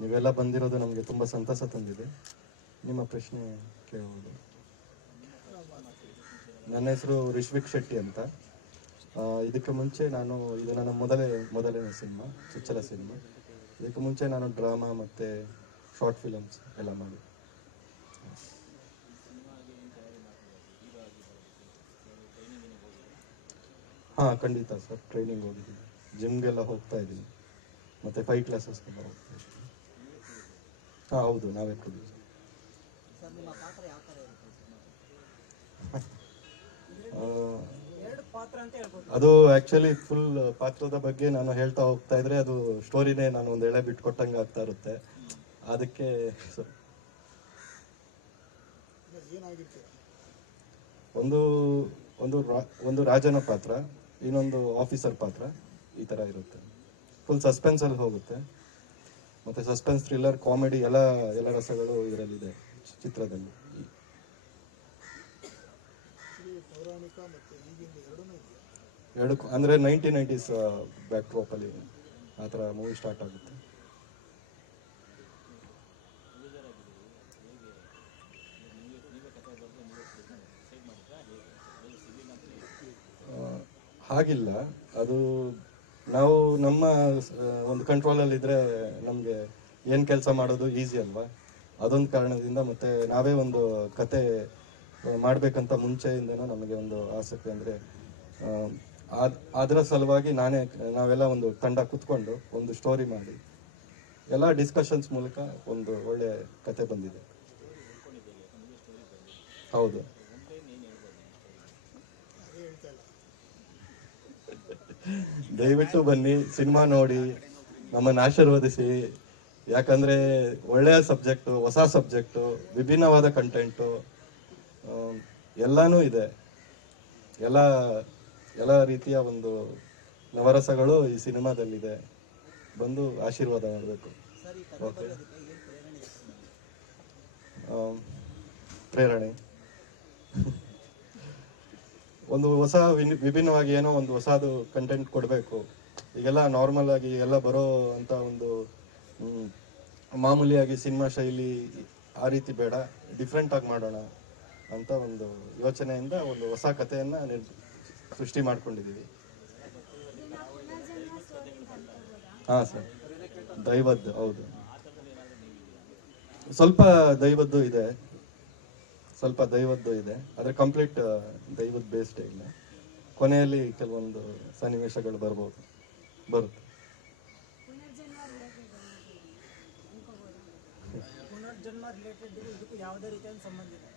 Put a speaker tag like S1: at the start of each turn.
S1: ನೀವೆಲ್ಲ ಬಂದಿರೋದು ನಮಗೆ ತುಂಬ ಸಂತಸ ತಂದಿದೆ. ನಿಮ್ಮ ಪ್ರಶ್ನೆ ಕೇಳಬಹುದು ನನ್ನ ಹೆಸರು ರಿಶ್ವಿಕ್ ಶೆಟ್ಟಿ ಅಂತ. ಇದಕ್ಕೆ ಮುಂಚೆ ನಾನು, ಇದು ನನ್ನ ಮೊದಲೇ, ಮೊದಲನೇ ಸಿನಿಮಾ, ಚುಚ್ಚಲ ಸಿನಿಮಾ. ಇದಕ್ಕೆ ಮುಂಚೆ ನಾನು ಡ್ರಾಮಾ ಮತ್ತು ಶಾರ್ಟ್ ಫಿಲಮ್ಸ್ ಎಲ್ಲ ಮಾಡಿ ಹಾಂ, ಖಂಡಿತ ಸರ್, ಟ್ರೈನಿಂಗ್ ಹೋಗಿದ್ದೀನಿ. ಜಿಮ್ಗೆಲ್ಲ ಹೋಗ್ತಾ ಇದ್ದೀನಿ. ಮತ್ತು ಫೈವ್ ಕ್ಲಾಸಸ್ಗೆಲ್ಲ ಹೋಗ್ತಾ ಇದ್ದೀನಿ. ಹಾಂ ಹೌದು ನಾವೇ ಪ್ರೊಡ್ಯೂಸರ್
S2: ಥರ
S1: ಅದು ಆಕ್ಚುಲಿ ಫುಲ್ ಪಾತ್ರದ ಬಗ್ಗೆ ನಾನು ಹೇಳ್ತಾ ಹೋಗ್ತಾ ಇದ್ರೆ ಅದು ಸ್ಟೋರಿನೇ ನಾನು ಒಂದು ಎಳೆ ಬಿಟ್ಕೊಟ್ಟಂಗೆ ಆಗ್ತಾ ಇರುತ್ತೆ. ಅದಕ್ಕೆ ಒಂದು ಒಂದು ಒಂದು ರಾಜನ ಪಾತ್ರ ಇನ್ನೊಂದು ಆಫೀಸರ್ ಪಾತ್ರ ಈ ತರ ಇರುತ್ತೆ. ಫುಲ್ ಸಸ್ಪೆನ್ಸ್ ಅಲ್ಲಿ ಹೋಗುತ್ತೆ. ಮತ್ತೆ ಸಸ್ಪೆನ್ಸ್ ಥ್ರಿಲ್ಲರ್ ಕಾಮಿಡಿ ಎಲ್ಲ ಎಲ್ಲ ರಸಗಳು ಇದರಲ್ಲಿದೆ ಚಿತ್ರದಲ್ಲಿ. ಎರಡು ಅಂದರೆ ನೈನ್ಟೀನ್ ನೈಂಟೀಸ್ ಬ್ಯಾಕ್ ಡ್ರಾಪ್ ಅಲ್ಲಿ ಆ ಥರ ಮೂವಿ ಸ್ಟಾರ್ಟ್ ಆಗುತ್ತೆ. ಹಾಗಿಲ್ಲ. ಅದು ನಾವು ನಮ್ಮ ಒಂದು ಕಂಟ್ರೋಲಲ್ಲಿ ಇದ್ರೆ ನಮಗೆ ಏನು ಕೆಲಸ ಮಾಡೋದು ಈಸಿ ಅಲ್ವಾ? ಅದೊಂದು ಕಾರಣದಿಂದ ಮತ್ತೆ ನಾವೇ ಒಂದು ಕತೆ ಮಾಡಬೇಕಂತ ಮುಂಚೆಯಿಂದನೂ ನಮಗೆ ಒಂದು ಆಸಕ್ತಿ ಅಂದರೆ ಅದರ ಸಲುವಾಗಿ ನಾನೇ, ನಾವೆಲ್ಲ ಒಂದು ತಂಡ ಕುತ್ಕೊಂಡು ಒಂದು ಸ್ಟೋರಿ ಮಾಡಿ, ಎಲ್ಲ ಡಿಸ್ಕಷನ್ಸ್ ಮೂಲಕ ಒಂದು ಒಳ್ಳೆ ಕತೆ ಬಂದಿದೆ. ಹೌದು. ದಯವಿಟ್ಟು ಬನ್ನಿ ಸಿನಿಮಾ ನೋಡಿ ನಮ್ಮನ್ನು ಆಶೀರ್ವದಿಸಿ. ಯಾಕಂದರೆ ಒಳ್ಳೆಯ ಸಬ್ಜೆಕ್ಟು ಹೊಸ ಸಬ್ಜೆಕ್ಟು ವಿಭಿನ್ನವಾದ ಕಂಟೆಂಟು ಎಲ್ಲನೂ ಇದೆ. ಎಲ್ಲ ಎಲ್ಲ ರೀತಿಯ ಒಂದು ನವರಸಗಳು ಈ ಸಿನಿಮಾದಲ್ಲಿದೆ. ಬಂದು ಆಶೀರ್ವಾದ ಮಾಡಬೇಕು. ಆಮ್, ಪ್ರೇರಣೆ. ಒಂದು ಹೊಸ ವಿಭಿನ್ನವಾಗಿ ಏನೋ ಒಂದು ಹೊಸದು ಕಂಟೆಂಟ್ ಕೊಡಬೇಕು. ಈಗೆಲ್ಲ ನಾರ್ಮಲ್ ಆಗಿ ಎಲ್ಲ ಬರೋ ಅಂತ ಒಂದು ಮಾಮೂಲಿಯಾಗಿ ಸಿನಿಮಾ ಶೈಲಿ ಆ ರೀತಿ ಬೇಡ. ಡಿಫ್ರೆಂಟ್ ಆಗಿ ಮಾಡೋಣ ಅಂತ ಒಂದು ಯೋಚನೆಯಿಂದ ಒಂದು ಹೊಸ ಕಥೆಯನ್ನ ಸೃಷ್ಟಿ ಮಾಡ್ಕೊಂಡಿದ್ದೀವಿ ಹಾ ಸರ್ ದೈವದ್ದು, ಹೌದು. ಸ್ವಲ್ಪ ದೈವದ್ದು ಇದೆ. ಸ್ವಲ್ಪ ದೈವದ್ದು ಇದೆ. ಆದರೆ ಕಂಪ್ಲೀಟ್ ದೈವದ ಬೇಸ್ಡ್ ಇಲ್ಲ. ಕೊನೆಯಲ್ಲಿ ಕೆಲವೊಂದು ಸನ್ನಿವೇಶಗಳು ಬರ್ಬೋದು ಬರುತ್ತೆ.
S2: ಪುನರ್ಜನ್ಮ ರಿಲೇಟೆಡ್ ಇದಕ್ಕೂ ಯಾವುದೇ ರೀತಿಯ ಸಂಬಂಧ ಇದೆ